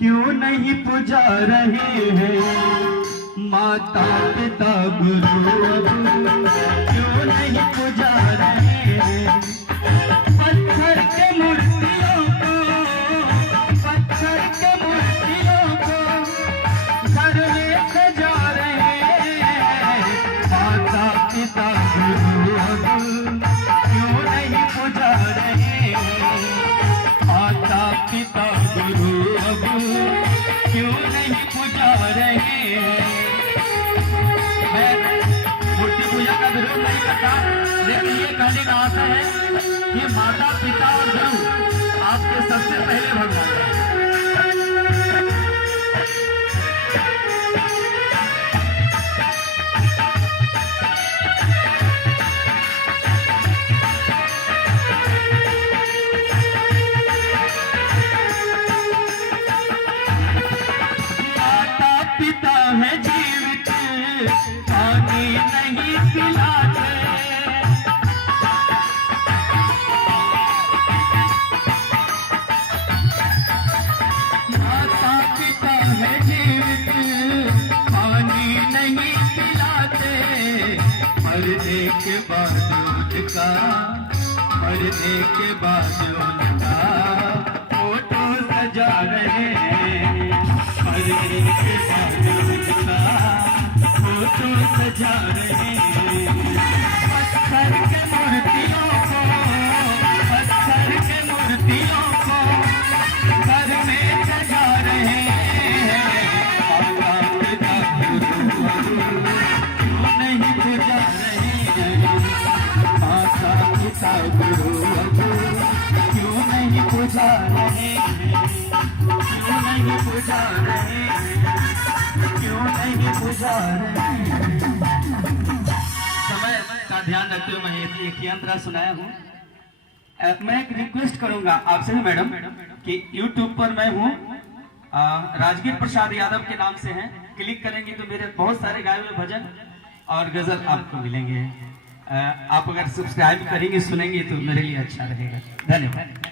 क्यों नहीं पुजा रहे हैं माता पिता गुरु अब, क्यों नहीं पुजा रहे हैं पत्थर के मूर्तियों को, पत्थर के मूर्तियों को घर में सजा रहे हैं माता पिता गुरु अब, क्यों नहीं पुजा रहे माता पिता गुरु अब, क्यों नहीं पुजा रहे। मैं मूर्ति पूजा का विरोध नहीं करता, लेकिन ये कहने का आशा है कि माता पिता और गुरु आपके सबसे पहले भगवान हैं। पिता है जीवित पानी नहीं पिलाते, माता पिता है जीवित पानी नहीं पिलाते, मरने के बाद उनका, मरने के बाद उनका फोटो सजा रहे हैं, मरने के बाद उनका फोटो सजा रहे हैं। पत्थर के मूर्तियों को, पत्थर के मूर्तियों को घर में सजा रहे हैं माता पिता गुरु अब, क्यों नहीं पूजा रहे हैं माता पिता गुरु अब, क्यों नहीं पूजा रहे हैं, क्यों नहीं पूजा रहे, क्यों नहीं पूजा रहे। समय का ध्यान रखते हुए मैं एक यंत्र सुनाया हूँ। मैं एक रिक्वेस्ट करूंगा आपसे भी मैडम कि YouTube पर मैं हूँ, राजगीर प्रसाद यादव के नाम से है, क्लिक करेंगे तो मेरे बहुत सारे गाए हुए भजन और गजल आपको मिलेंगे। आप अगर सब्सक्राइब करेंगे सुनेंगे तो मेरे लिए अच्छा रहेगा। धन्यवाद।